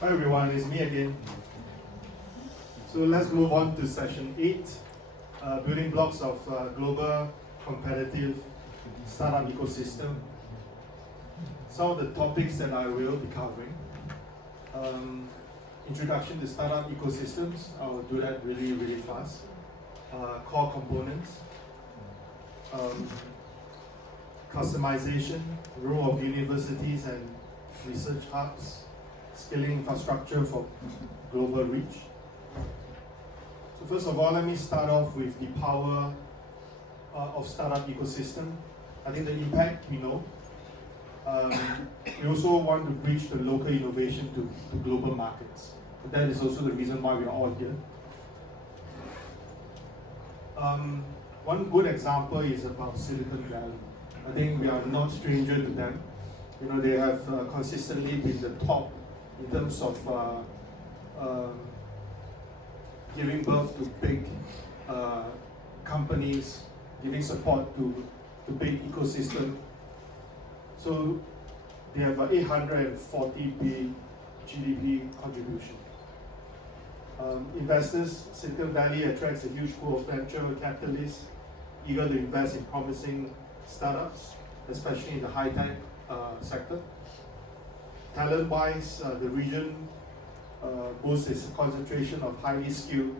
Hi everyone, it's me again. So let's move on to session 8, building blocks of global competitive startup ecosystem. Some of the topics that I will be covering. Introduction to startup ecosystems, I will do that really fast. Core components, customization, role of universities and research hubs, scaling infrastructure for global reach. So first of all, let me start off with the power of startup ecosystem. I think the impact we know. We also want to bridge the local innovation to global markets. And that is also the reason why we are all here. One good example is about Silicon Valley. I think we are not stranger to them. You know, they have consistently been the top in terms of giving birth to big companies, giving support to big ecosystem. So they have 840 billion GDP contribution. Investors, Silicon Valley attracts a huge pool of venture capitalists eager to invest in promising startups, especially in the high-tech sector. Talent-wise, the region boasts a concentration of highly skilled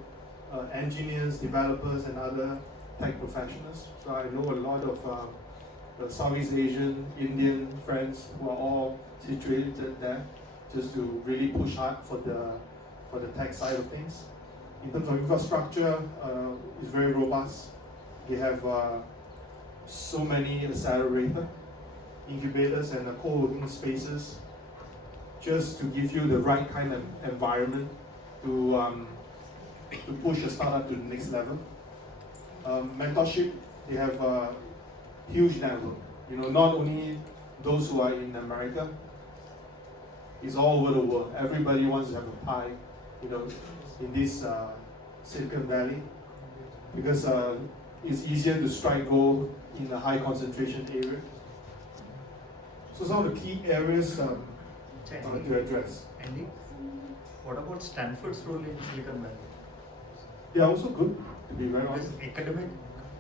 engineers, developers, and other tech professionals. So I know a lot of Southeast Asian, Indian friends who are all situated there, just to really push hard for the tech side of things. In terms of infrastructure, it's very robust. They have so many accelerators, incubators, and co-working spaces, just to give you the right kind of environment to push a startup to the next level. Mentorship, they have a huge network. You know, not only those who are in America, it's all over the world. Everybody wants to have a pie, you know, in this Silicon Valley, because it's easier to strike gold in a high concentration area. So some of the key areas to address. Andy, what about Stanford's role in Silicon Valley? They are also good, to be very honest. This academic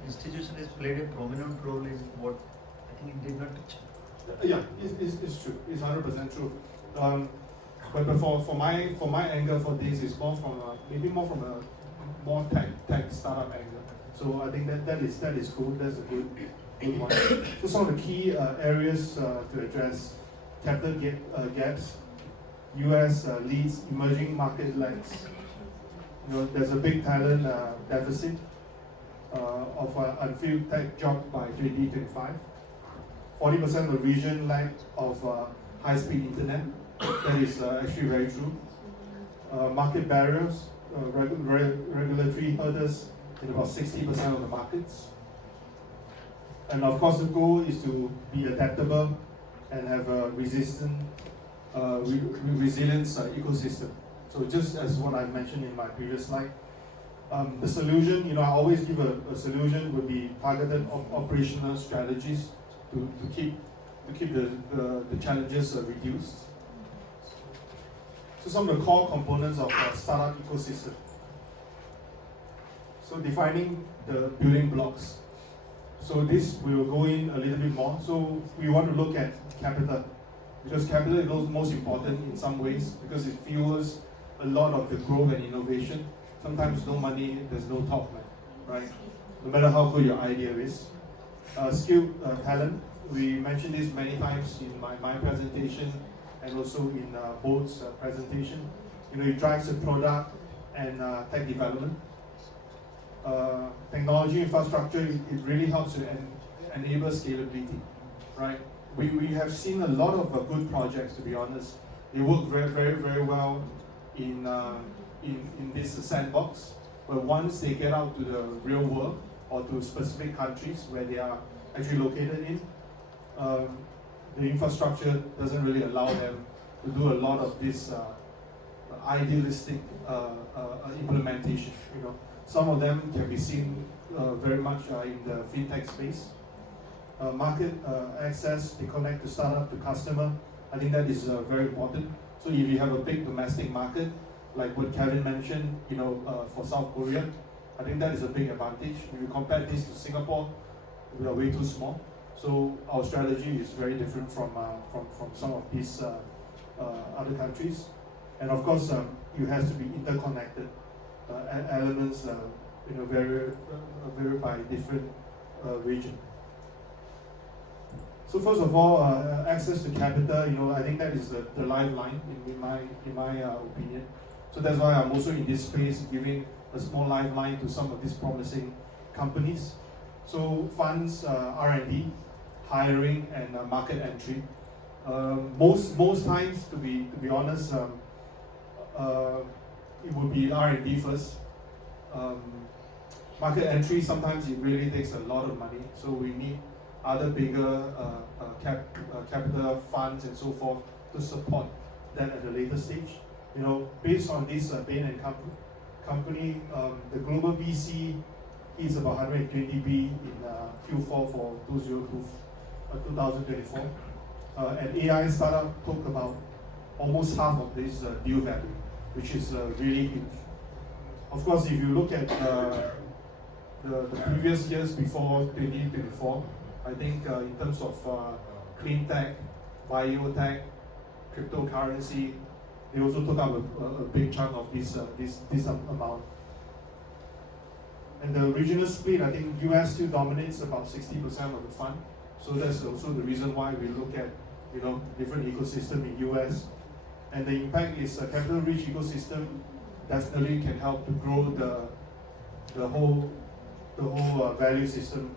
institution has played a prominent role in what I think it did not touch. Yeah, it's true. It's 100% true. But for my angle for this is more from maybe more from a more tech startup angle. So I think that is cool. That's a good one. So some of the key areas to address: capital gaps. US leads emerging market lags. You know, there's a big talent deficit of unfilled tech jobs by 2025. 40% of the region lack of high-speed internet. That is actually very true. Market barriers, regulatory hurdles in about 60% of the markets. And of course, the goal is to be adaptable and have a resilient ecosystem. So just as what I mentioned in my previous slide, the solution, you know, I always give a solution would be targeted operational strategies to keep the challenges reduced. So some of the core components of a startup ecosystem. So defining the building blocks. So this we will go in a little bit more. So we want to look at capital, because capital is most important in some ways, because it fuels a lot of the growth and innovation. Sometimes no money, there's no talk, man, right? No matter how good your idea is. Skilled talent, we mentioned this many times in my presentation and also in Bo's presentation. You know, it drives the product and tech development. Technology infrastructure, it really helps to enable scalability, right? We have seen a lot of good projects, to be honest. They work very well in this sandbox, but once they get out to the real world or to specific countries where they are actually located in, the infrastructure doesn't really allow them to do a lot of this idealistic implementation. You know, some of them can be seen very much in the fintech space. Market access, they connect to startup to customer, I think that is very important. So if you have a big domestic market, like what Kevin mentioned, for South Korea, I think that is a big advantage. If you compare this to Singapore, we are way too small. So our strategy is very different from some of these other countries. And of course, you have to be interconnected elements, vary by different region. So first of all, access to capital, I think that is the lifeline in my opinion. So that's why I'm also in this space giving a small lifeline to some of these promising companies. So funds, R&D, hiring, and market entry. Most times, to be honest, it would be R&D first. Market entry, sometimes it really takes a lot of money, so we need other bigger capital funds and so forth to support that at a later stage. Based on this Bain and company, the global VC is about 120 B in Q4 for 2024. And AI startup took about almost half of this deal value, which is really huge. Of course, if you look at the previous years before 2024, I think in terms of clean tech, biotech, cryptocurrency, they also took up a big chunk of this amount. And the regional split, I think US still dominates about 60% of the fund. So that's also the reason why we look at different ecosystem in US. And the impact is a capital-rich ecosystem definitely can help to grow the whole value system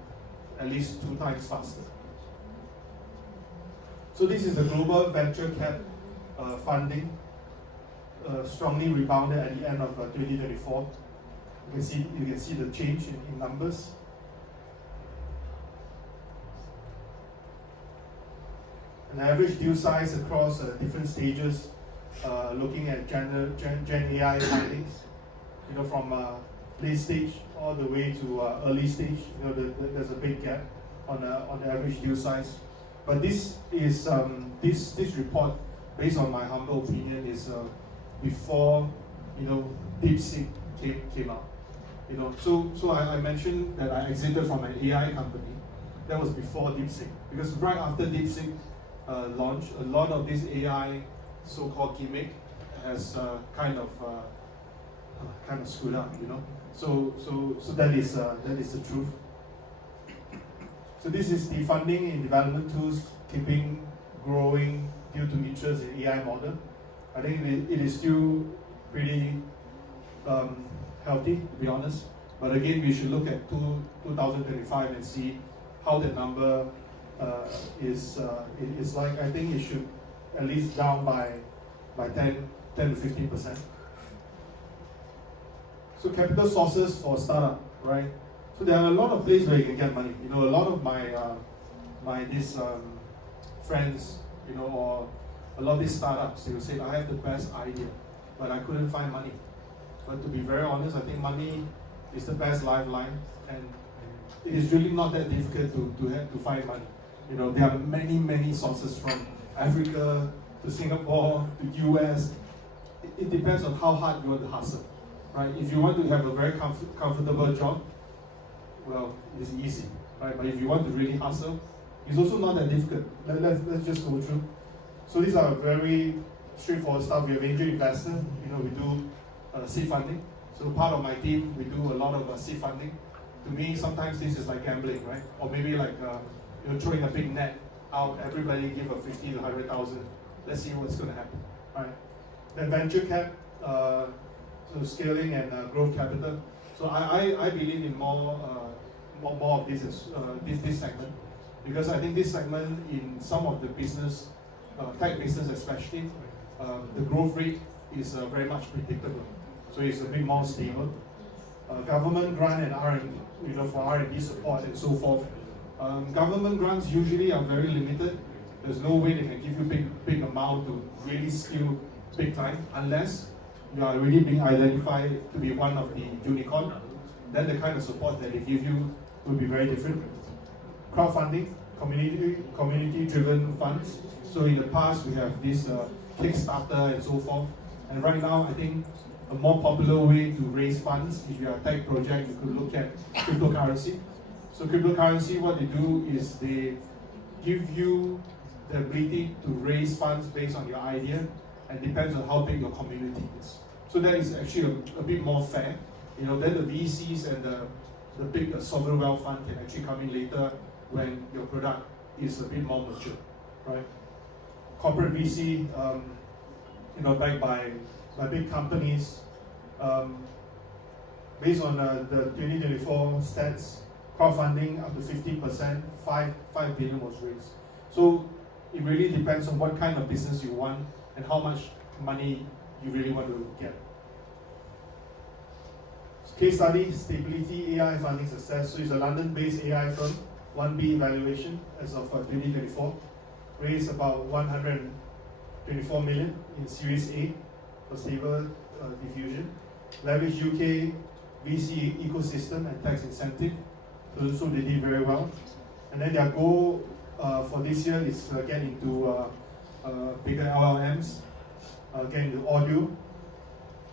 at least 2 times faster. So this is the global venture cap funding, strongly rebounded at the end of 2024. You can see the change in numbers. An average deal size across different stages, looking at Gen AI findings, from late stage all the way to early stage. There's a big gap on the average deal size. But this is this report, based on my humble opinion, is before DeepSeek came out. So I mentioned that I exited from an AI company. That was before DeepSeek, because right after DeepSeek launch, a lot of this AI so-called gimmick has kind of screwed up, So that is the truth. So this is the funding in development tools keeping growing due to interest in AI model. I think it is still pretty healthy, to be honest. But again, we should look at 2025 and see how that number is like. I think it should at least down by 10 to 15%. So capital sources for startup, right? So there are a lot of places where you can get money. A lot of my friends, or a lot of these startups, they will say, I have the best idea, but I couldn't find money. But to be very honest, I think money is the best lifeline, and it is really not that difficult to find money. There are many sources from Africa to Singapore to US. It depends on how hard you want to hustle, right? If you want to have a very comfortable job, well, it's easy, right? But if you want to really hustle, it's also not that difficult. Let's just go through. So these are very straightforward stuff. We have angel investor. We do seed funding. So part of my team, we do a lot of seed funding. To me, sometimes this is like gambling, right? Or maybe like throwing a big net out. Everybody give a 50 to 100,000. Let's see what's going to happen, right? Then venture cap, so scaling and growth capital. So I believe in more of this segment, because I think this segment in some of the business, tech business especially, the growth rate is very much predictable. So it's a bit more stable. Government grant and R&D, for R&D support and so forth. Government grants usually are very limited. There's no way they can give you big amount to really scale big time, unless you are really being identified to be one of the unicorn. Then the kind of support that they give you will be very different. Crowdfunding, community-driven funds. So in the past, we have this Kickstarter and so forth. And right now, I think a more popular way to raise funds, if you're a tech project, you could look at cryptocurrency. So cryptocurrency, what they do is they give you the ability to raise funds based on your idea, and depends on how big your community is. So that is actually a bit more fair. Then the VCs and the big sovereign wealth fund can actually come in later when your product is a bit more mature, right? Corporate VC, backed by big companies. Based on the 2024 stats, crowdfunding up to 15%, 5 billion was raised. So it really depends on what kind of business you want and how much money you really want to get. Case study, Stability AI funding success. So it's a London-based AI firm, 1B valuation as of 2024. Raised about 124 million in Series A for stable diffusion. Leverage UK VC ecosystem and tax incentive. So they did very well. And then their goal for this year is get into bigger LLMs, get into audio.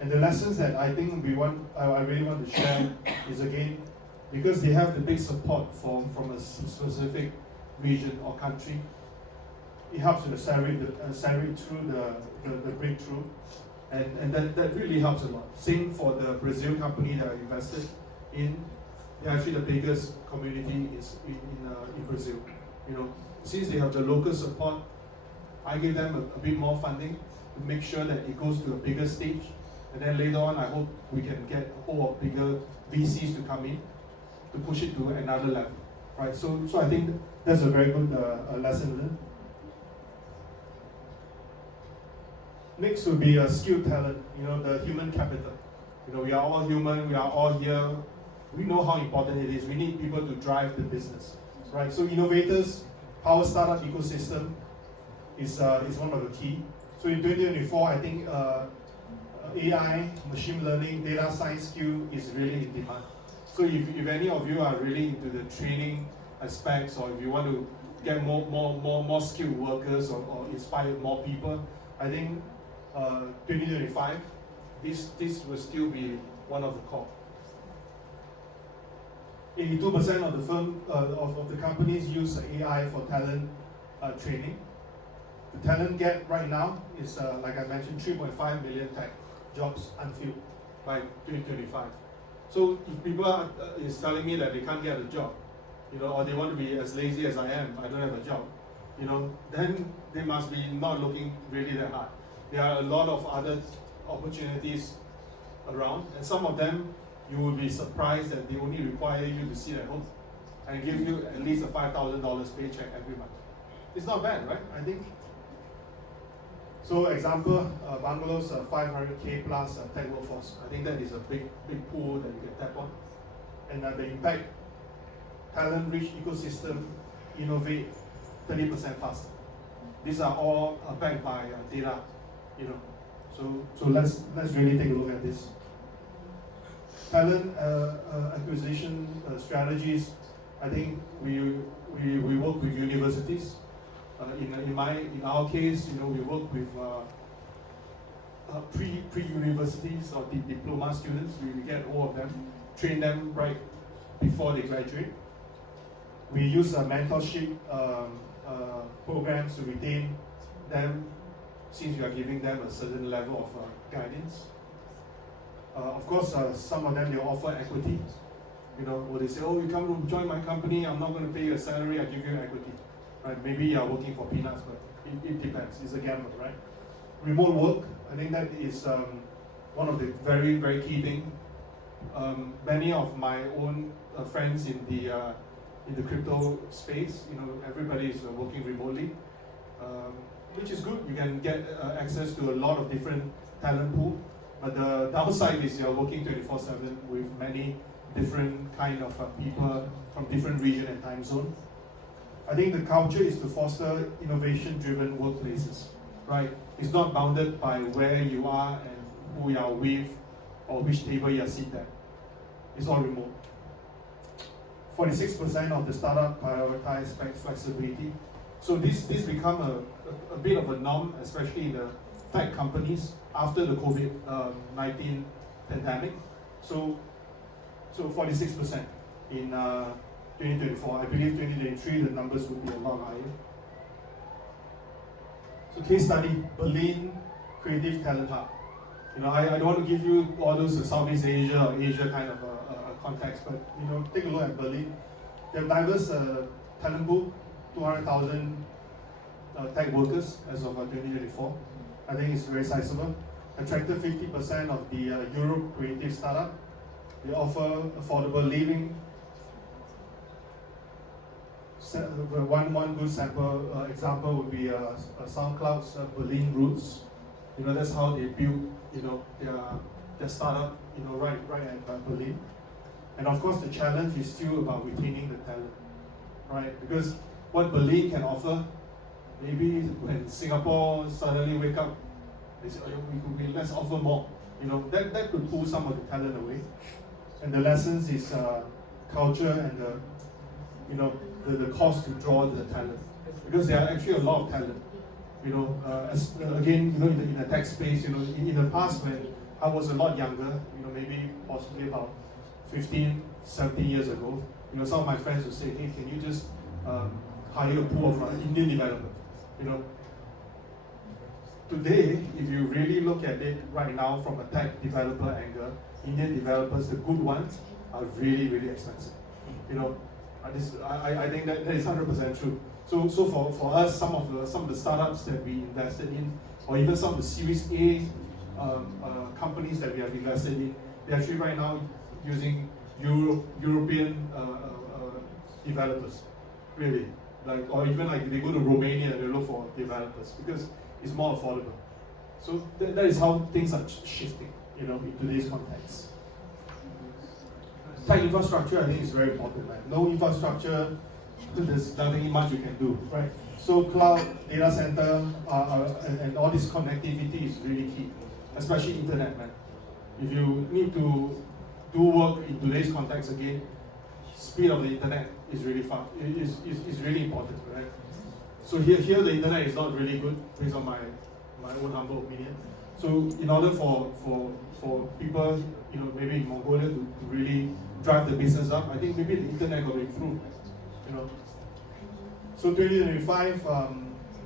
And the lessons that I think I really want to share is, again, because they have the big support from a specific region or country, it helps to accelerate through the breakthrough. And that really helps a lot. Same for the Brazil company that I invested in. They're actually the biggest community in Brazil. Since they have the local support, I give them a bit more funding to make sure that it goes to a bigger stage. And then later on, I hope we can get a whole of bigger VCs to come in to push it to another level, right? So I think that's a very good lesson learned. Next would be skilled talent, the human capital. We are all human, we are all here. We know how important it is. We need people to drive the business, right? So innovators, power startup ecosystem is one of the key. So in 2024, I think AI, machine learning, data science skill is really in demand. So if any of you are really into the training aspects, or if you want to get more skilled workers or inspire more people, I think 2025, this will still be one of the core. 82% of the firm of the companies use AI for talent training. The talent gap right now is, like I mentioned, 3.5 million tech jobs unfilled by 2025. So if people is telling me that they can't get a job, or they want to be as lazy as I am, I don't have a job, then they must be not looking really that hard. There are a lot of other opportunities around, and some of them you will be surprised that they only require you to sit at home and give you at least a $5,000 paycheck every month. It's not bad, right? I think. So example, Bangalore's 500K plus tech workforce. I think that is a big pool that you can tap on. And the impact, talent-rich ecosystem, innovate 30% faster. These are all backed by data, So let's really take a look at this. Talent acquisition strategies. I think we work with universities. In our case, we work with pre-universities or diploma students. We get all of them, train them right before they graduate. We use mentorship programs to retain them, since we are giving them a certain level of guidance. Of course, some of them, they offer equity. Where they say, oh, you come to join my company, I'm not going to pay you a salary, I give you equity. Right? Maybe you are working for peanuts, but it depends. It's a gamble, right? Remote work, I think that is one of the very, very key things. Many of my own friends in the crypto space, everybody is working remotely, which is good. You can get access to a lot of different talent pool. But the downside is you're working 24/7 with many different kind of people from different region and time zone. I think the culture is to foster innovation-driven workplaces, right? It's not bounded by where you are and who you are with or which table you are seated at. It's all remote. 46% of the startup prioritize flexibility. So this become a bit of a norm, especially in the tech companies after the COVID-19 pandemic. So 46% in 2024. I believe 2023 the numbers would be a lot higher. So case study, Berlin Creative Talent Hub. I don't want to give you all those Southeast Asia or Asia kind of context, but take a look at Berlin. They have diverse talent pool, 200,000 tech workers as of 2024. I think it's very sizable. Attracted 50% of the Europe creative startup. They offer affordable living. One good sample example would be SoundCloud's Berlin Roots. That's how they build their startup right at Berlin. And of course the challenge is still about retaining the talent, right? Because what Berlin can offer, maybe when Singapore suddenly wake up, they say, let's offer more. That could pull some of the talent away. And the lessons is culture and the cost to draw the talent, because there are actually a lot of talent. In the tech space, in the past when I was a lot younger, maybe possibly about 15, 17 years ago, some of my friends would say, hey, can you just hire a pool of Indian developers? Today, if you really look at it right now from a tech developer angle, Indian developers, the good ones, are really, really expensive. I think that is 100% true. So for us, some of the startups that we invested in, or even some of the Series A companies that we have invested in, they're actually right now using European developers, really. Or even they go to Romania and they look for developers because it's more affordable. So that is how things are shifting, in today's context. Tech infrastructure, I think, is very important. Right? No infrastructure, there's nothing much you can do, right? So cloud, data center, and all this connectivity is really key, especially internet, man. If you need to do work in today's context again, speed of the internet is really fast. Is really important, right? So here the internet is not really good based on my own humble opinion. So in order for people, maybe in Mongolia to really drive the business up, I think maybe the internet got to improve. So 2025,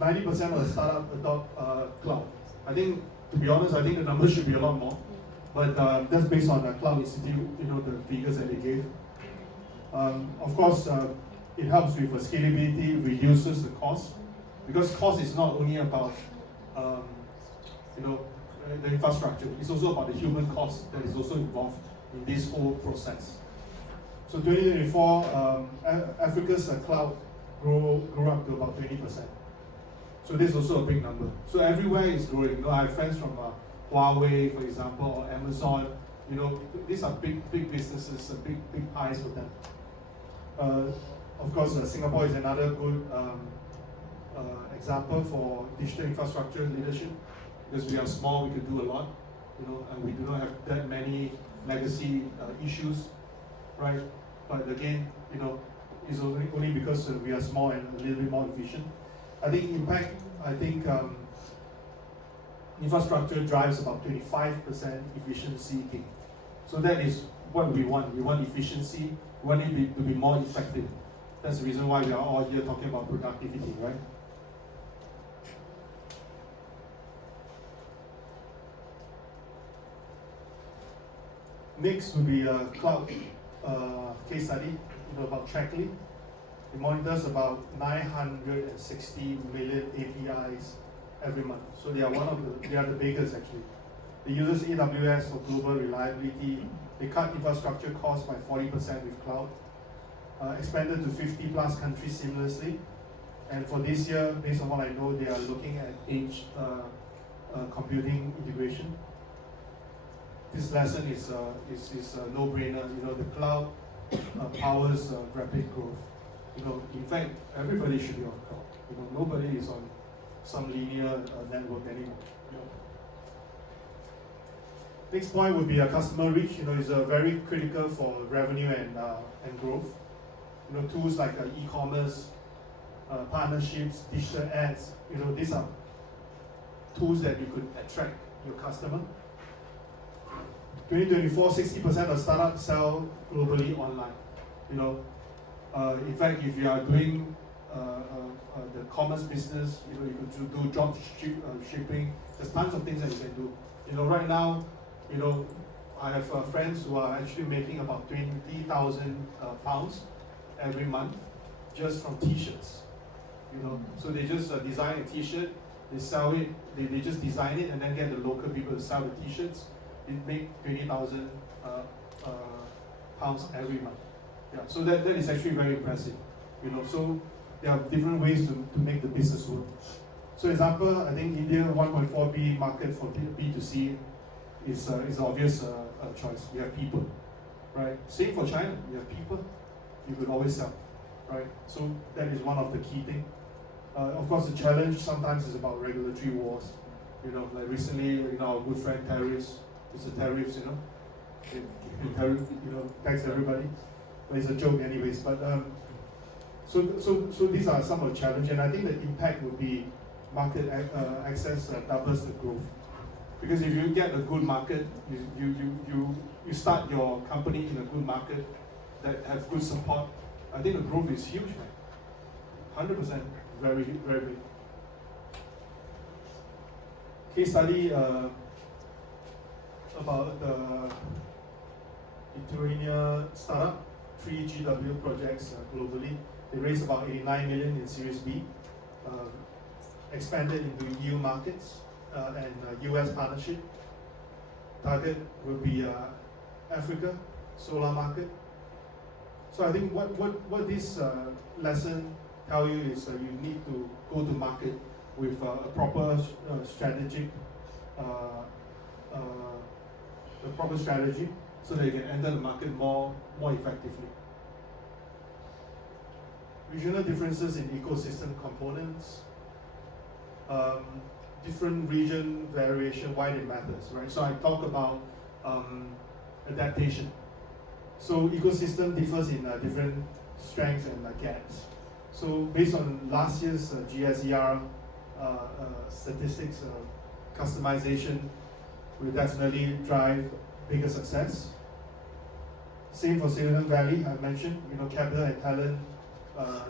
90% of the startup adopt cloud. I think, to be honest, I think the numbers should be a lot more. But that's based on the Cloud Institute, the figures that they gave. Of course, it helps with scalability, reduces the cost, because cost is not only about the infrastructure. It's also about the human cost that is also involved in this whole process. So 2024, Africa's cloud grew up to about 20%. So this is also a big number. So everywhere is growing. I have friends from Huawei, for example, or Amazon. These are big businesses, big pies for them. Of course, Singapore is another good example for digital infrastructure leadership, because we are small, we can do a lot, and we do not have that many legacy issues, right? But again, it's only because we are small and a little bit more efficient. I think impact, infrastructure drives about 25% efficiency gain. So that is what we want. We want efficiency, we want it to be more effective. That's the reason why we are all here talking about productivity, right? Next will be a cloud case study, about Trackly. It monitors about 960 million APIs every month. So they are the biggest actually. They uses AWS for global reliability. They cut infrastructure costs by 40% with cloud. Expanded to 50 plus countries seamlessly. And for this year, based on what I know, they are looking at edge computing integration. This lesson is a no-brainer. The cloud powers rapid growth. In fact, everybody should be on cloud. Nobody is on some linear network anymore. Next point would be a customer reach. Is very critical for revenue and growth. tools like e-commerce, partnerships, digital ads. These are tools that you could attract your customer. 2024, 60% of startups sell globally online. In fact, if you are doing the commerce business, you could do drop shipping. There's tons of things that you can do. Right now, I have friends who are actually making about 20,000 pounds every month just from t-shirts. So they just design a t-shirt, they sell it, they just design it and then get the local people to sell the t-shirts. They make 20,000 pounds every month. Yeah, so that is actually very impressive. So there are different ways to make the business work. So example, I think India 1.4 billion market for B2C is obvious choice. You have people, right? Same for China. You have people. You could always sell, right? So that is one of the key things. Of course, the challenge sometimes is about regulatory wars. Like recently, our good friend tariffs. It's the tariffs, tariff, tax everybody. But it's a joke, anyways. But so these are some of the challenges, and I think the impact would be market access doubles the growth. Because if you get a good market, you start your company in a good market that has good support. I think the growth is huge, man. 100%, very, very big. Case study about the Lithuania startup, 3 GW projects globally. They raised about 89 million in Series B, expanded into EU markets and US partnership. Target will be Africa, solar market. So I think what this lesson tell you is you need to go to market with a proper strategic strategy so that you can enter the market more effectively. Regional differences in ecosystem components, different region variation, why it matters, right? So I talk about adaptation. So ecosystem differs in different strengths and gaps. So based on last year's GSER statistics, customization will definitely drive bigger success. Same for Silicon Valley, I mentioned, capital and talent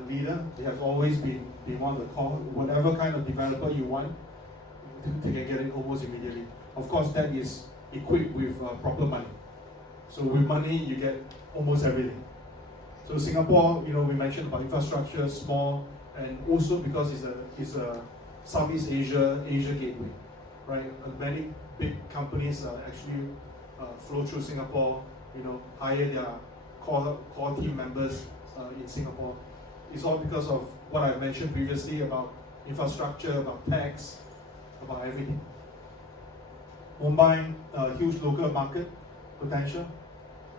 leader. They have always been one of the core, whatever kind of developer you want, they can get it almost immediately. Of course, that is equipped with proper money. So with money, you get almost everything. So Singapore, we mentioned about infrastructure, small, and also because it's a Southeast Asia gateway, right? Many big companies actually flow through Singapore, hire their core team members in Singapore. It's all because of what I mentioned previously about infrastructure, about tax, about everything. Mumbai, huge local market potential.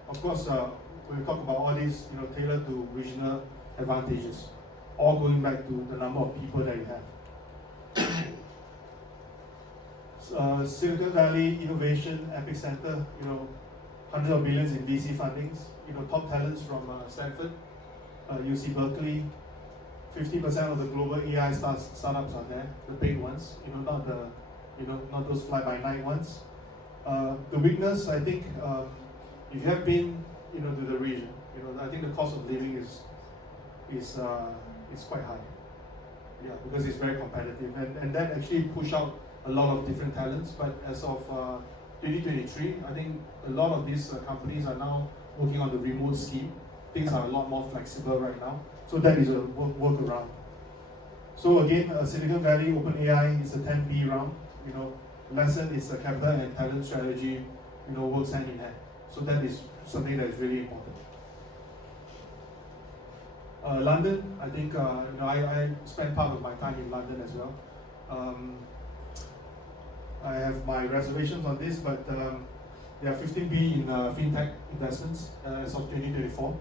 Of course, we talk about all these, tailored to regional advantages, all going back to the number of people that you have. Silicon Valley Innovation Epicenter, hundreds of millions in VC fundings, top talents from Stanford, UC Berkeley. 50% of the global AI startups are there, the big ones, not those fly-by-night ones. The weakness, I think, if you have been, to the region, I think the cost of living is quite high. Yeah, because it's very competitive, and that actually push out a lot of different talents. But as of 2023, I think a lot of these companies are now working on the remote scheme. Things are a lot more flexible right now, so that is a workaround. So again, Silicon Valley OpenAI is a 10B round. Lesson is a capital and talent strategy. Works hand in hand. So that is something that is really important. London, I think I spent part of my time in London as well. I have my reservations on this, but there are 15B in fintech investments as of 2024.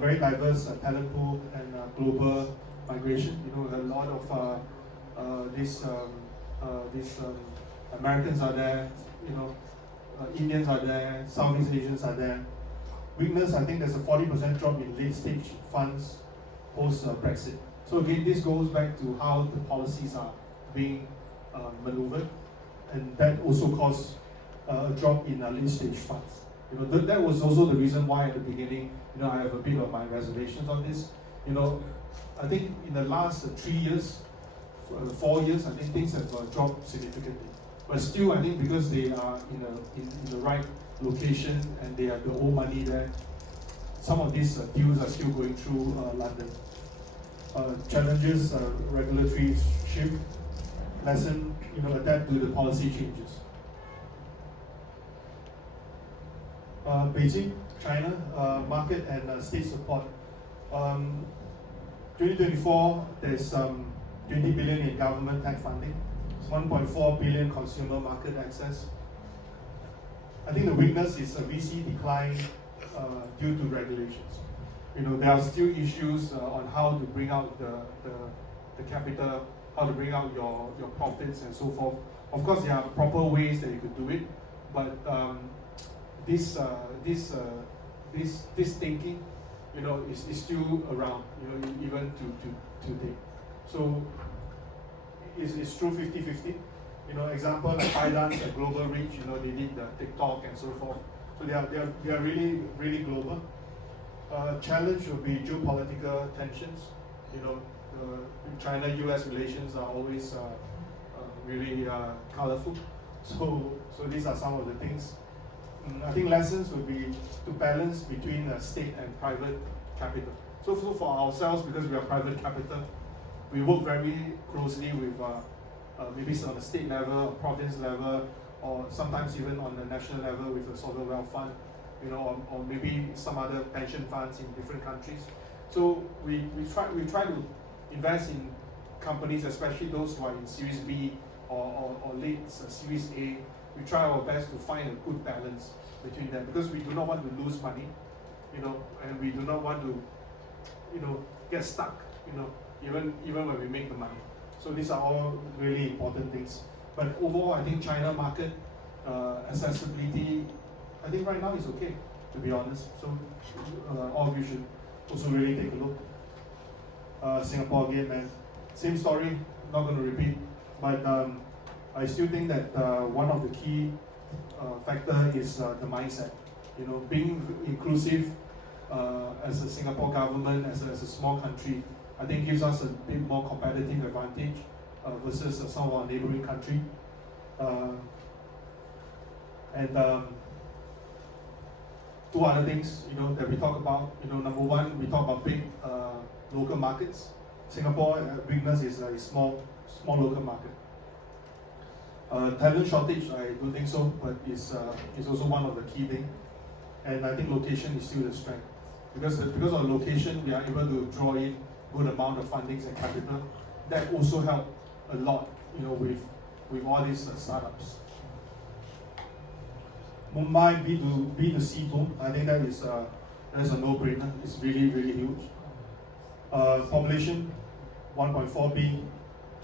Very diverse talent pool and global migration. A lot of these Americans are there. Indians are there. Southeast Asians are there. Weakness, I think there's a 40% drop in late stage funds post-Brexit. So again, this goes back to how the policies are being maneuvered, and that also caused a drop in late stage funds. That was also the reason why at the beginning, I have a bit of my reservations on this. I think in the last 3 years, 4 years, I think things have dropped significantly. But still, I think because they are in the right location and they have the old money there, some of these deals are still going through London. Challenges, regulatory shift, lesson, adapt to the policy changes. Beijing, China, market and state support. 2024, there's 20 billion in government tech funding, 1.4 billion consumer market access. I think the weakness is a VC decline due to regulations. There are still issues on how to bring out the capital, how to bring out your profits and so forth. Of course, there are proper ways that you could do it, but this thinking, is still around, even to today. So it's true 50-50. Example like Thailand, a global reach. They did the TikTok and so forth. So they are really really global. Challenge will be geopolitical tensions. China-US relations are always really colorful. So these are some of the things. I think lessons would be to balance between state and private capital. So for ourselves, because we are private capital, we work very closely with maybe on the state level, or province level, or sometimes even on the national level with a sovereign wealth fund, or maybe some other pension funds in different countries. So we try to invest in companies, especially those who are in Series B or late Series A. We try our best to find a good balance between them, because we do not want to lose money, and we do not want to, get stuck, even when we make the money. So these are all really important things. But overall, I think China market accessibility, I think right now is okay, to be honest. So all of you should also really take a look. Singapore again, man, same story. Not going to repeat, but I still think that one of the key factor is the mindset. Being inclusive as a Singapore government, as a small country, I think gives us a bit more competitive advantage versus some of our neighboring country. Two other things, that we talk about. Number one, we talk about big local markets. Singapore weakness is a small local market. Talent shortage, I don't think so, but it's also one of the key things. And I think location is still the strength. Because of location, we are able to draw in good amount of fundings and capital. That also help a lot, with all these startups. Mumbai B2C boom, I think that is a no-brainer. It's really, really huge. Population, 1.4 billion,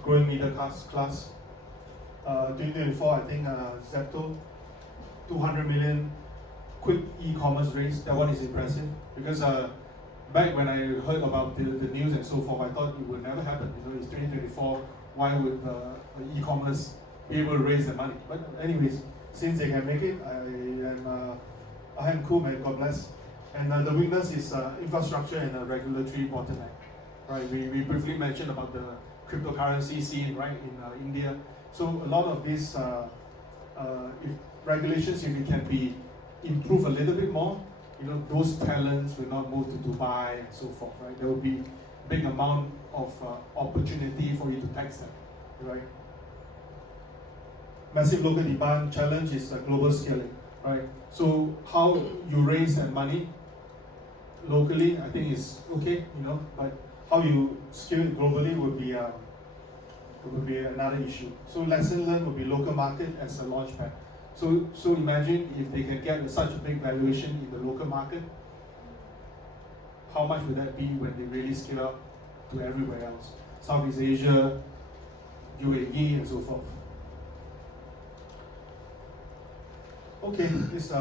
growing middle class. 2024, I think Zepto, 200 million, quick e-commerce race. That one is impressive, because back when I heard about the news and so forth, I thought it would never happen. It's 2024. Why would e-commerce be able to raise the money? But anyways, since they can make it, I am cool, man. God bless. And the weakness is infrastructure and regulatory bottleneck. Right? We briefly mentioned about the cryptocurrency scene, right, in India. So a lot of these regulations, if it can be improved a little bit more, those talents will not move to Dubai and so forth, right? There will be big amount of opportunity for you to tax them, right? Massive local demand. Challenge is global scaling, right? So how you raise that money locally, I think is okay, but how you scale it globally would be another issue. So lesson learned would be local market as a launch pad. So imagine if they can get such a big valuation in the local market, how much would that be when they really scale up to everywhere else? Southeast Asia, UAE, and so forth. Okay, this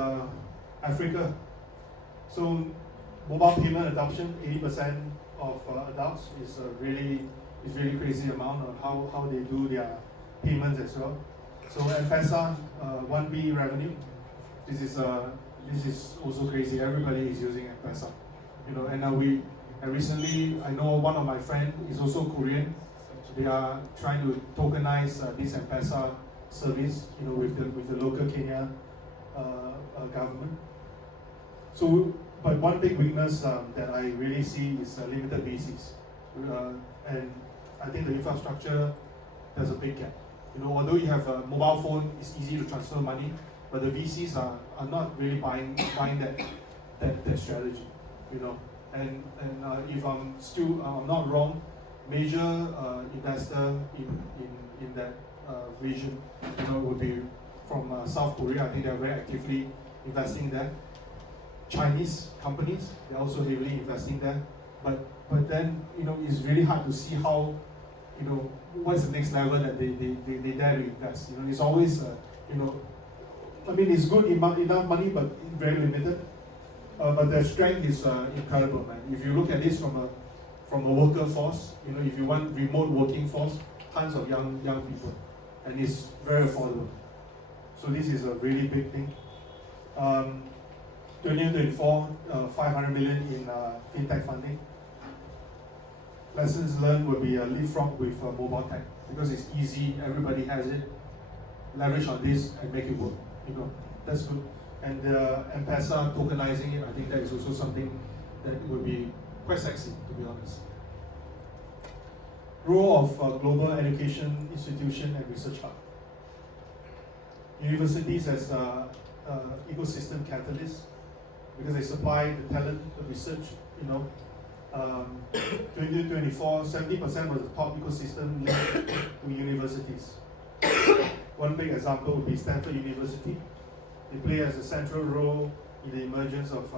Africa. So mobile payment adoption, 80% of adults is really crazy amount on how they do their payments as well. So M-Pesa, 1B revenue, this is also crazy. Everybody is using M-Pesa, and recently I know one of my friends is also Korean. They are trying to tokenize this M-Pesa service, with the local Kenya government. So, but one big weakness that I really see is limited VCs, and I think the infrastructure there's a big gap. Although you have a mobile phone, it's easy to transfer money, but the VCs are not really buying that strategy. And if I'm not wrong, major investor in that region, would be from South Korea. I think they're very actively investing there. Chinese companies, they're also heavily investing there. But then, it's really hard to see how, what's the next level that they dare to invest. It's always, it's good enough money, but very limited. But their strength is incredible, man. If you look at this from a worker force, if you want remote working force, tons of young people, and it's very affordable. So this is a really big thing. 2024, 500 million in fintech funding. Lessons learned will be leapfrog with mobile tech, because it's easy, everybody has it. Leverage on this and make it work. That's good. And M-Pesa tokenizing it, I think that is also something that will be quite sexy, to be honest. Role of global education institution and research hub. Universities as ecosystem catalysts, because they supply the talent, the research. 2024, 70% of the top ecosystem linked to universities. One big example would be Stanford University. They play as a central role in the emergence of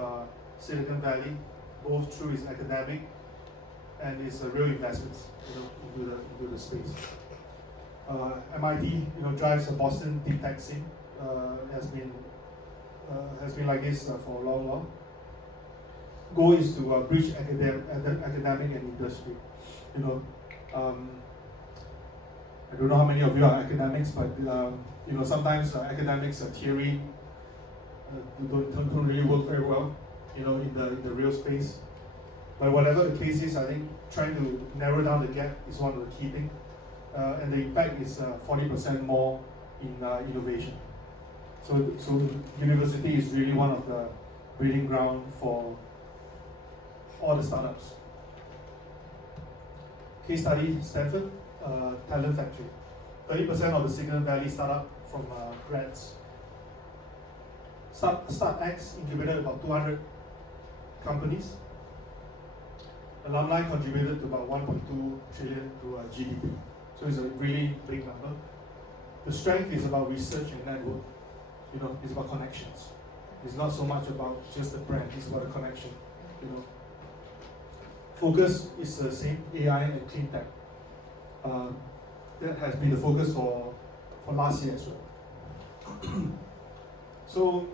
Silicon Valley, both through its academic and its real investments, into the space. MIT, drives the Boston deep tech scene. Has been like this for a long while. Goal is to bridge academic and industry. I don't know how many of you are academics, but sometimes academics theory don't really work very well, in the real space. But whatever the case is, I think trying to narrow down the gap is one of the key things. And the impact is 40% more in innovation. So university is really one of the breeding ground for all the startups. Case study, Stanford, talent factory. 30% of the Silicon Valley startup from grads. StartX incubated about 200 companies. Alumni contributed to about 1.2 trillion to GDP. So it's a really big number. The strength is about research and network. It's about connections. It's not so much about just the brand, it's about the connection. Focus is the same, AI and clean tech. That has been the focus for last year as well. So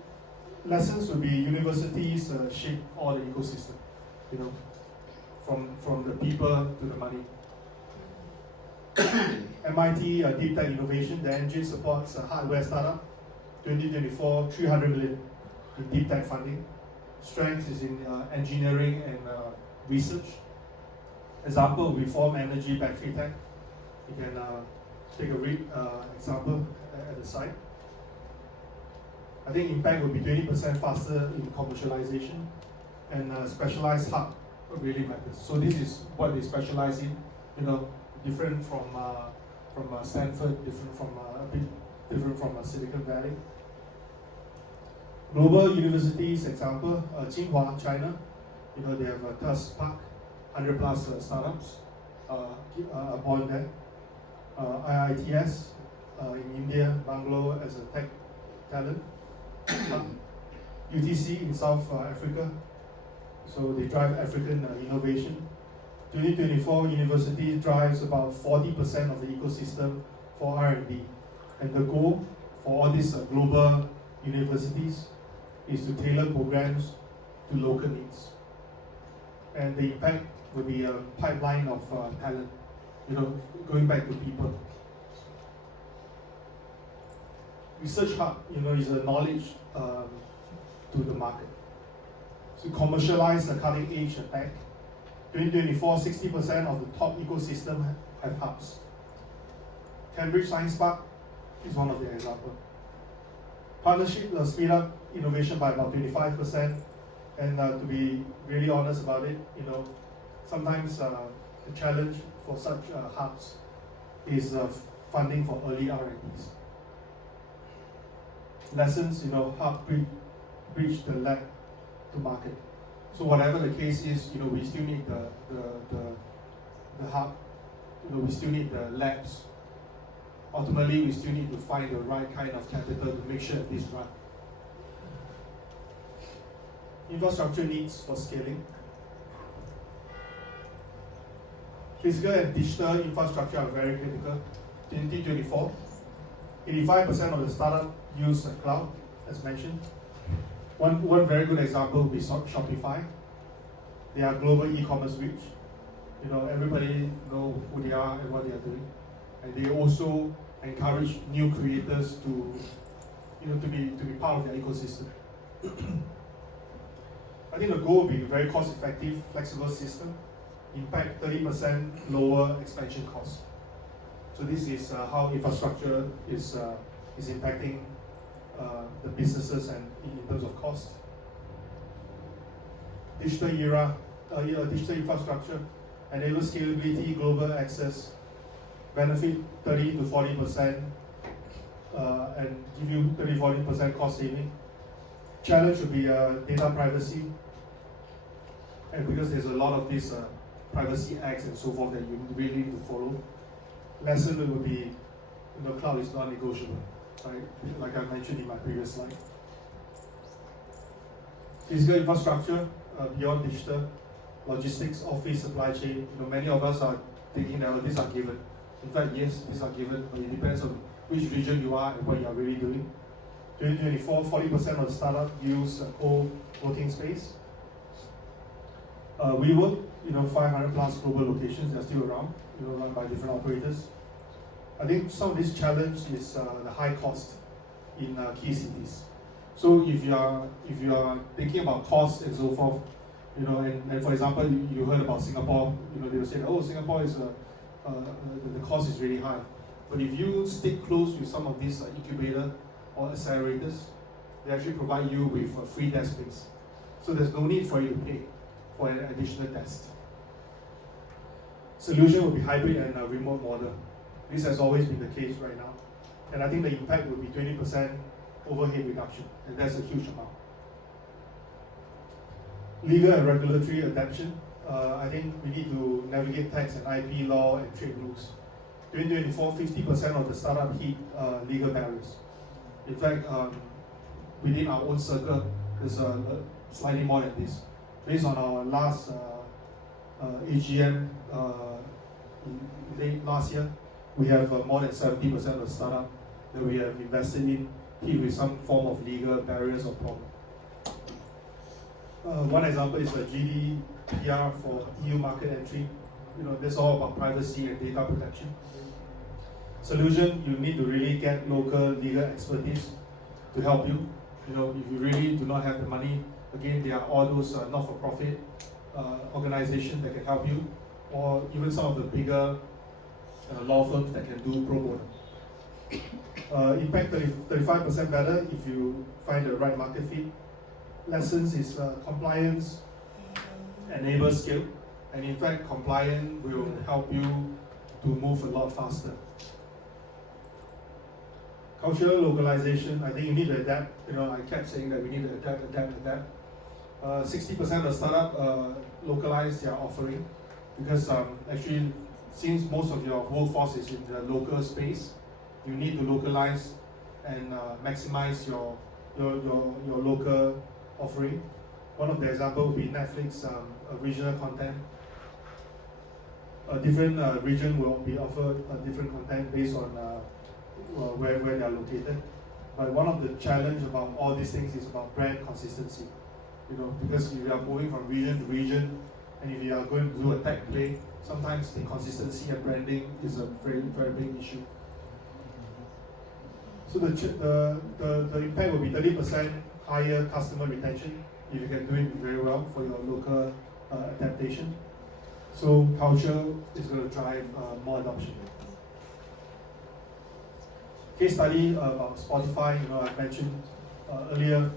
lessons will be universities shape all the ecosystem, from the people to the money. MIT Deep Tech Innovation, the engine supports a hardware startup. 2024, 300 million in deep tech funding. Strength is in engineering and research. Example, we form energy battery tech. You can take a example at the site. I think impact will be 20% faster in commercialization, and specialized hub really matters. So this is what they specialize in. Different from Stanford, different from Silicon Valley. Global universities, example, Tsinghua, China. They have a TUS Park, 100 plus startups born there. IITS in India, Bangalore as a tech talent. UTC in South Africa, so they drive African innovation. 2024 university drives about 40% of the ecosystem for R&D, and the goal for all these global universities is to tailor programs to local needs. And the impact would be a pipeline of talent, going back to people. Research hub, is a knowledge to the market. So commercialize the cutting edge tech. 2024, 60% of the top ecosystem have hubs. Cambridge Science Park is one of the examples. Partnership will speed up innovation by about 25%. And to be really honest about it, sometimes the challenge for such hubs is funding for early R&Ds. Lessons, hub bridge the lag to market. So whatever the case is, we still need the hub, we still need the labs. Ultimately, we still need to find the right kind of capital to make sure this runs. Infrastructure needs for scaling. Physical and digital infrastructure are very critical. In 2024, 85% of the startup use the cloud, as mentioned. One very good example would be Shopify. They are global e-commerce reach. Everybody know who they are and what they are doing. And they also encourage new creators to be part of their ecosystem. I think the goal will be a very cost-effective, flexible system, impact 30% lower expansion costs. So this is how infrastructure is impacting the businesses and in terms of cost. Digital digital infrastructure enables scalability, global access, benefit 30 to 40%, and give you 30-40% cost saving. Challenge would be data privacy, and because there's a lot of these privacy acts and so forth that you really need to follow. Lesson would be, cloud is non-negotiable, right? Like I mentioned in my previous slide. Physical infrastructure, beyond digital, logistics, office, supply chain. Many of us are thinking that these are given. In fact, yes, these are given, but it depends on which region you are and what you are really doing. 2024, 40% of the startup use co-working space. WeWork, 500 plus global locations, they're still around, run by different operators. I think some of this challenge is the high cost in key cities. So if you are thinking about costs and so forth, and for example, you heard about Singapore, they were saying, Singapore is the cost is really high. But if you stick close to some of these incubators or accelerators, they actually provide you with a free desk space. So there's no need for you to pay for an additional desk. Solution will be hybrid and a remote model. This has always been the case right now. And I think the impact will be 20% overhead reduction, and that's a huge amount. Legal and regulatory adaptation. I think we need to navigate tax and IP law and trade rules. 2024, 50% of the startup hit legal barriers. In fact, within our own circle, there's slightly more than this. Based on our last AGM late last year, we have more than 70% of the startup that we have invested in hit with some form of legal barriers or problem. One example is the GDPR for EU market entry. That's all about privacy and data protection. Solution, you need to really get local legal expertise to help you. If you really do not have the money, again, there are all those not-for-profit organizations that can help you, or even some of the bigger law firms that can do pro bono. Impact 35% better if you find the right market fit. Lessons is compliance enables scale, and in fact, compliance will help you to move a lot faster. Cultural localization, I think you need to adapt. I kept saying that we need to adapt. 60% of startup localize their offering because actually, since most of your workforce is in the local space, you need to localize and maximize your local offering. One of the examples would be Netflix regional content. A different region will be offered different content based on where they are located. But one of the challenge about all these things is about brand consistency. because if you are moving from region to region, and if you are going to do a tech play, sometimes the consistency and branding is a very, very big issue. So the impact will be 30% higher customer retention if you can do it very well for your local adaptation. So culture is going to drive more adoption. Case study about Spotify, I mentioned earlier,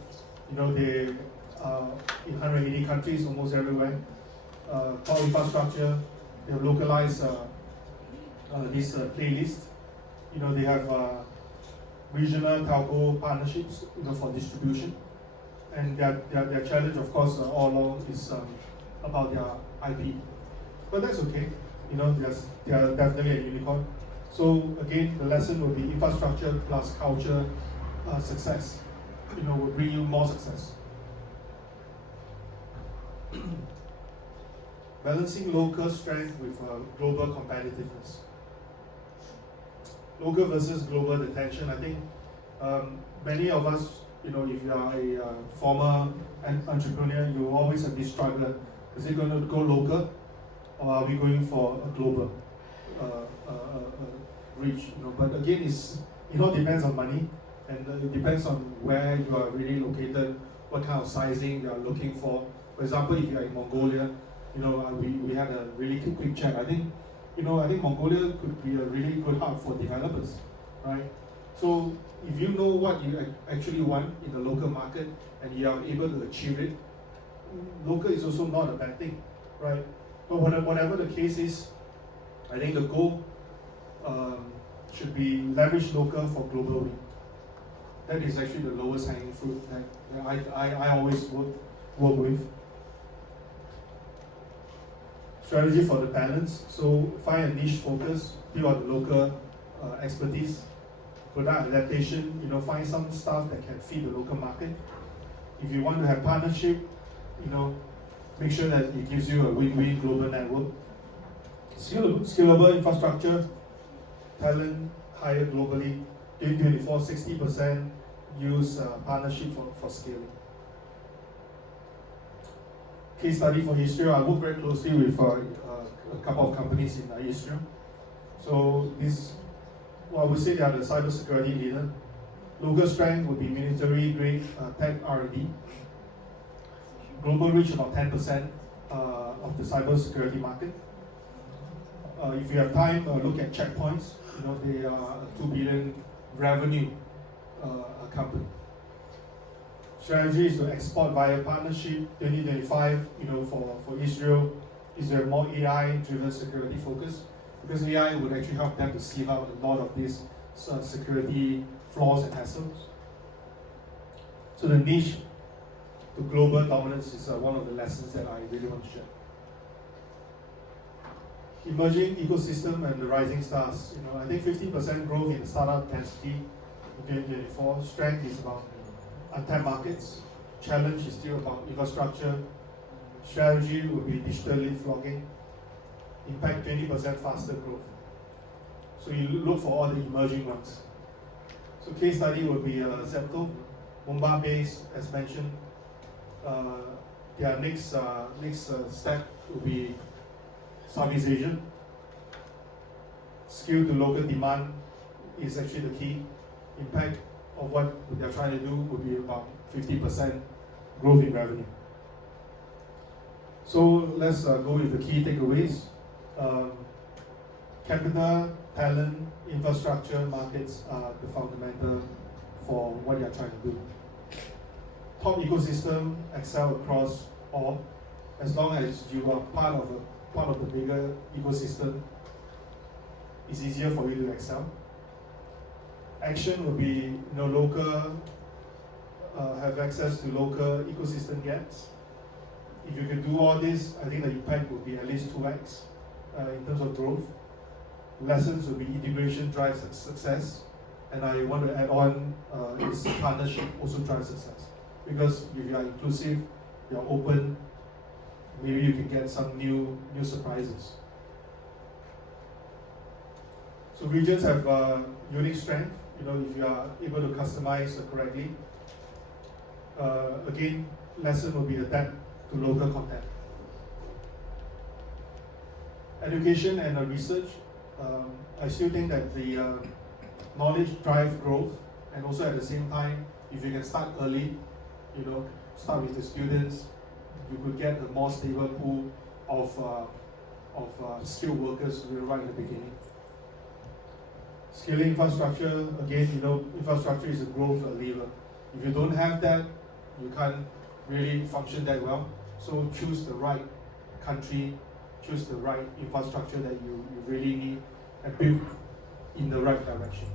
they in 180 countries, almost everywhere. Cloud infrastructure, they have localized this playlist. They have regional telco partnerships, for distribution. And their challenge, of course, all along is about their IP. But that's okay. They are definitely a unicorn. So again, the lesson will be infrastructure plus culture success. Will bring you more success. Balancing local strength with global competitiveness. Local versus global, the tension. I think many of us, if you are a former entrepreneur, you always have this struggle. Is it going to go local, or are we going for a global reach? But again, it all depends on money, and it depends on where you are really located, what kind of sizing you are looking for. For example, if you are in Mongolia, we had a really quick chat. I think Mongolia could be a really good hub for developers, right? So if you know what you actually want in the local market and you are able to achieve it, local is also not a bad thing, right? But whatever the case is, I think the goal should be leverage local for global win. That is actually the lowest hanging fruit that I always work with. Strategy for the balance. So find a niche focus, build on the local expertise. Product adaptation, find some stuff that can fit the local market. If you want to have partnership, make sure that it gives you a win-win global network. Scalable infrastructure, talent hire globally. 2024, 60% use partnership for scaling. Case study for Israel. I work very closely with a couple of companies in Israel. So I would say they are the cybersecurity leader. Local strength would be military grade tech R&D. Global reach about 10% of the cybersecurity market. If you have time, look at checkpoints. They are a 2 billion revenue company. Strategy is to export via partnership. 2025, for Israel, is there more AI-driven security focus? Because AI would actually help them to sieve out a lot of these security flaws and hassles. So the niche to global dominance is one of the lessons that I really want to share. Emerging ecosystem and the rising stars. I think 50% growth in startup density in 2024. Strength is about untapped markets. Challenge is still about infrastructure. Strategy will be digitally flogging. Impact 20% faster growth. So you look for all the emerging ones. So case study will be Zepto, Mumbai-based, as mentioned. Their next step will be Southeast Asia. Skill to local demand is actually the key. Impact of what they're trying to do would be about 50% growth in revenue. So let's go with the key takeaways. Capital, talent, infrastructure, markets are the fundamental for what you're trying to do. Top ecosystem, excel across all. As long as you are part of the bigger ecosystem, it's easier for you to excel. Action will be local, have access to local ecosystem gaps. If you can do all this, I think the impact will be at least 2x in terms of growth. Lessons will be integration drives success, and I want to add on is partnership also drives success. Because if you are inclusive, you are open, maybe you can get some new surprises. So regions have unique strength. If you are able to customize correctly. Again, lesson will be adapt to local content. Education and research, I still think that the knowledge drive growth, and also at the same time, if you can start early, start with the students, you could get a more stable pool of skilled workers right in the beginning. Scaling infrastructure, again, infrastructure is a growth lever. If you don't have that, you can't really function that well. So choose the right country, choose the right infrastructure that you really need, and build in the right direction.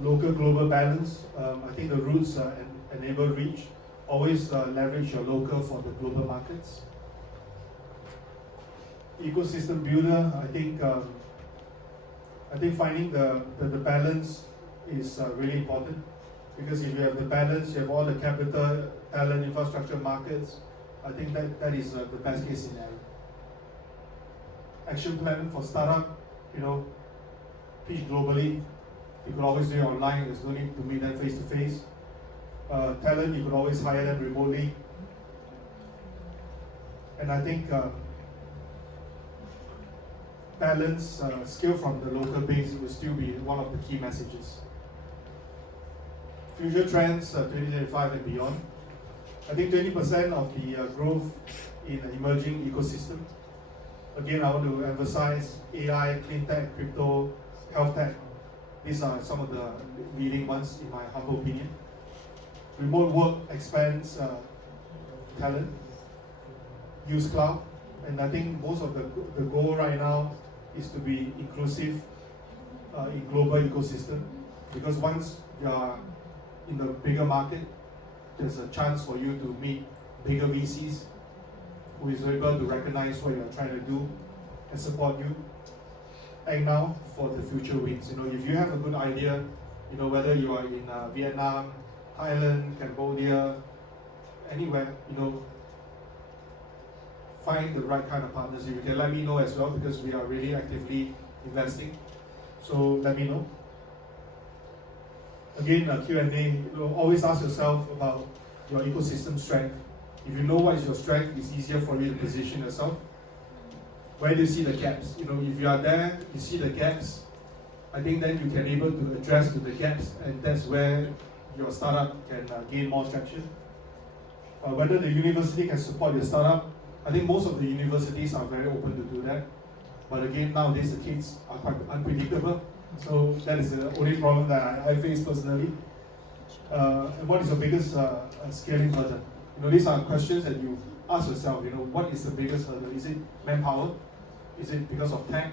Local global balance, I think the roots enable reach. Always leverage your local for the global markets. Ecosystem builder, I think finding the balance is really important, because if you have the balance, you have all the capital, talent, infrastructure, markets, I think that is the best case scenario. Action plan for startup, pitch globally. You could always do it online, there's no need to meet them face to face. Talent, you could always hire them remotely. And I think balance, skill from the local base will still be one of the key messages. Future trends, 2025 and beyond. I think 20% of the growth in the emerging ecosystem. Again, I want to emphasize AI, clean tech, crypto, health tech. These are some of the leading ones in my humble opinion. Remote work expands talent, use cloud, and I think most of the goal right now is to be inclusive in global ecosystem, because once you are in the bigger market, there's a chance for you to meet bigger VCs who is able to recognize what you're trying to do and support you. And now for the future wins. If you have a good idea, whether you are in Vietnam, Thailand, Cambodia, anywhere, find the right kind of partners. You can let me know as well, because we are really actively investing. So let me know. Again, Q&A, always ask yourself about your ecosystem strength. If you know what is your strength, it's easier for you to position yourself. Where do you see the gaps? If you are there, you see the gaps, I think then you can able to address to the gaps, and that's where your startup can gain more traction. Whether the university can support your startup, I think most of the universities are very open to do that. But again, nowadays the kids are quite unpredictable. So that is the only problem that I face personally. And what is your biggest scaling hurdle? These are questions that you ask yourself. What is the biggest hurdle? Is it manpower? Is it because of tech?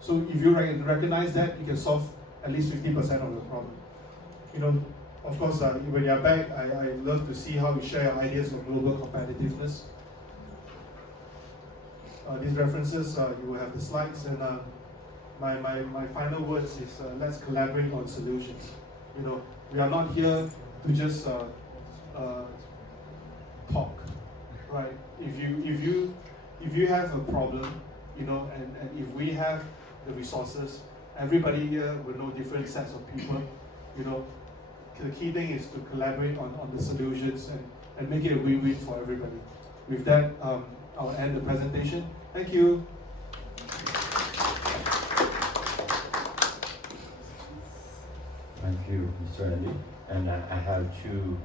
So if you recognize that, you can solve at least 50% of the problem. Of course, when you're back, I love to see how you share your ideas on global competitiveness. These references, you will have the slides, and my final words is let's collaborate on solutions. We are not here to just talk, right? If you have a problem, and if we have the resources, everybody here will know different sets of people. The key thing is to collaborate on the solutions and make it a win-win for everybody. With that, I'll end the presentation. Thank you. Thank you, Mr. Andy. And I have two